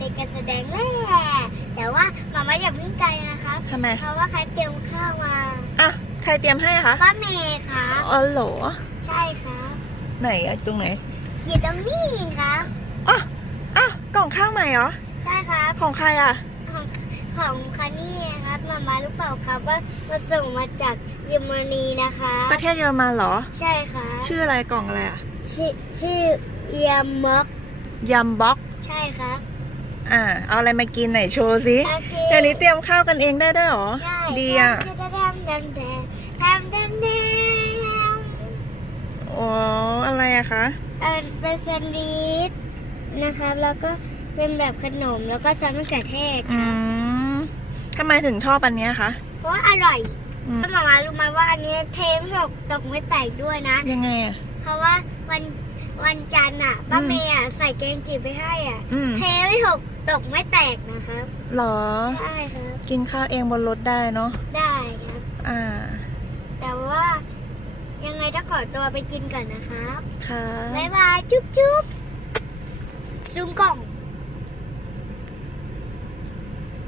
เรียนการแสดงแหละแต่ว่ามาม่าอย่าเพิ่งใจนะครับทำไม เพราะว่าใครเตรียมข้าวมาอะ ใครเตรียมให้อะคะป้าเมย์ครับอ๋อเหรอใช่ครับไหนอะตรงไหนอยู่ตรงนี้ครับอ๋ออะกล่องข้าวใหม่เหรอ ใช่ครับของใครอะของของคันนี่ครับมามารู้เปล่าครับว่ามาส่งมาจากเยอรมนีนะคะประเทศเยอรมันเหรอ ใช่ครับชื่ออะไรกล่องอะไรอะชื่อชื่อเอียม็อกยำบ็อกใช่ครับ อ่าเอาอะไรมากินไหนโชว์สิโอเค เดี๋ยวนี้เตรียมข้าวกันเองได้ด้วยเหรอใช่ดีอะดำดำดำแดงดำดำแดงอ๋ออะไรอะคะเอ่อเป็นแซนด์วิชนะครับ แล้วก็เป็นแบบขนมแล้วก็ซอสมะเขือเทศคอืรับมทำไมถึงชอบอันเนี้ยคะเพราะว่าอร่อยอืมแล้วหมามารู้ไหมว่าอันนี้เทไม่ตกตกไม่แตกด้วยนะ ยังไงอะเพราะว่าวันวันจันทร์อะป้าอืมเมย์อะใส่แกงจืดไปให้อะ อืมเทไม่ตก ตกไม่แตกนะครับเหรอ ใช่ครับ กินข้าวเองบนรถได้เนาะ ได้ครับ อ่า แต่ว่ายังไงต้องขอตัวไปกินก่อนนะครับ ค่ะ บ๊ายบาย จุ๊บจุ๊บซูมกล่อง